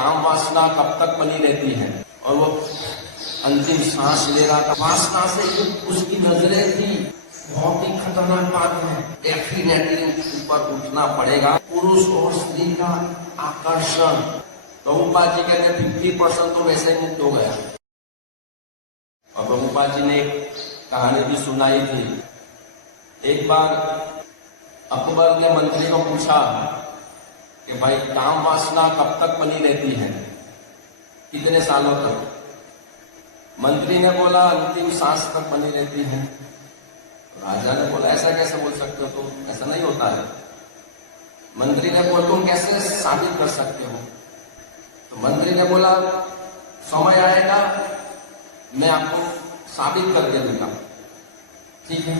काम वासना कब तक बनी रहती है। और वो अंतिम सांस ले रहा था, वासना से युक्त उसकी नजरें थी। बहुत ही खतरनाक बात है, डेफिनेटली ऊपर उठना पड़ेगा। पुरुष और स्त्री का आकर्षण, प्रभुपाद जी कहते हैं 50% तो वैसे ही मुक्त हो गया। और प्रभुपाद जी ने एक कहानी भी सुनाई थी। एक बार अकबर ने मंत्री को पूछा कि भाई काम वासना कब तक बनी रहती है, कितने सालों तक। मंत्री ने बोला अंतिम सांस तक बनी रहती है। राजा ने बोला ऐसा कैसे बोल सकते हो तुम, ऐसा नहीं होता है। मंत्री ने बोला तुम कैसे साबित कर सकते हो। तो मंत्री ने बोला समय आएगा मैं आपको साबित करके दूंगा। ठीक है।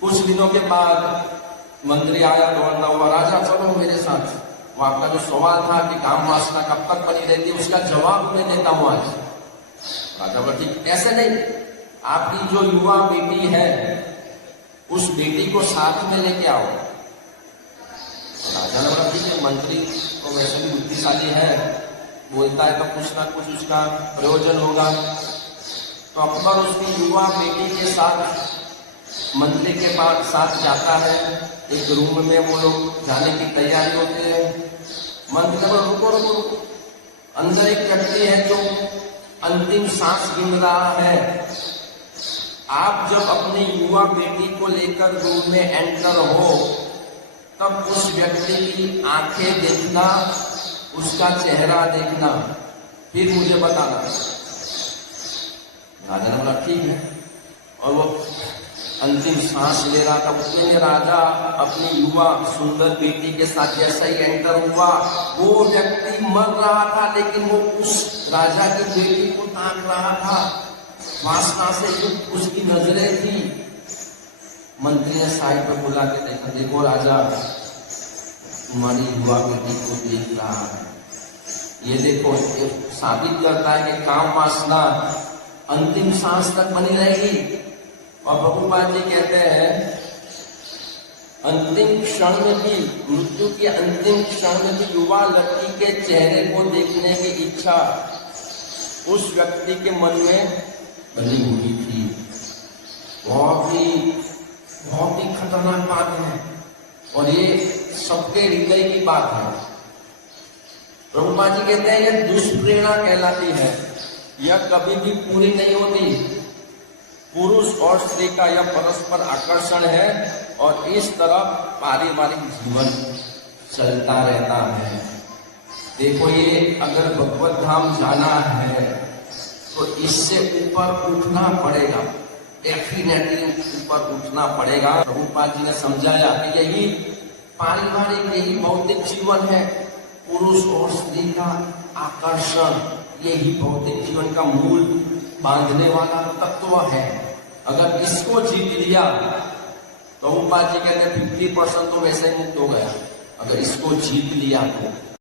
कुछ दिनों के बाद मंत्री आया दौड़ता हुआ, राजा चलो मेरे साथ। वो आपका जो सवाल था कि काम वासना कब तक बनी रहती है, उसका जवाब मैं देता हूं आज। राजा बोला ठीक, ऐसे नहीं, आपकी जो युवा बेटी है उस बेटी को साथ में लेके आओ। राजा ने बोला ठीक है, मंत्री तो वैसे भी बुद्धिशाली है, बोलता है तो कुछ ना कुछ उसका प्रयोजन होगा। तो अकबर उसकी युवा बेटी के साथ मंत्री के पास साथ जाता है। एक रूम में वो लोग जाने की तैयारी होते हैं। मंत्री बोला रुको रुको रुको, अंदर एक व्यक्ति है जो अंतिम सांस गिन रहा है। आप जब अपनी युवा बेटी को लेकर रूम में एंटर हो तब उस व्यक्ति की आंखें देखना, उसका चेहरा देखना, फिर मुझे बताना। राजा ने बोला ठीक है। और वो अंतिम सांस ले रहा था, उसमें राजा अपनी युवा सुंदर बेटी के साथ जैसा ही एंटर हुआ, वो व्यक्ति मर रहा था लेकिन वो उस राजा की बेटी को ताक रहा था। वासना से युक्त उसकी नजरें थी। मंत्री ने साइड पर बुला के देखा, देखो राजा तुम्हारी युवा बेटी को देख रहा है। ये देखो, ये साबित करता है कि काम वासना अंतिम सांस तक बनी रहेगी। और प्रभुपाद जी कहते हैं अंतिम क्षण में भी, मृत्यु के अंतिम क्षण में भी युवा लड़की के चेहरे को देखने की इच्छा उस व्यक्ति के मन में बनी हुई थी। बहुत ही खतरनाक बात है और ये सबके हृदय की बात है। प्रभुपाद जी कहते हैं यह दुष्प्रेरणा कहलाती है, यह कभी भी पूरी नहीं होती। पुरुष और स्त्री का यह परस्पर आकर्षण है और इस तरह पारिवारिक जीवन चलता रहता है। देखो ये अगर भगवत धाम जाना है तो इससे ऊपर उठना पड़ेगा, डेफिनेटली ऊपर उठना पड़ेगा। प्रभुपाद जी ने समझाया कि यही पारिवारिक, यही भौतिक जीवन है। पुरुष और स्त्री का आकर्षण यही भौतिक जीवन का मूल बांधने वाला तत्व है। अगर इसको जीत लिया तो प्रभुपाद जी कहते हैं 50% तो वैसे ही मुक्त हो गया। अगर इसको जीत लिया तो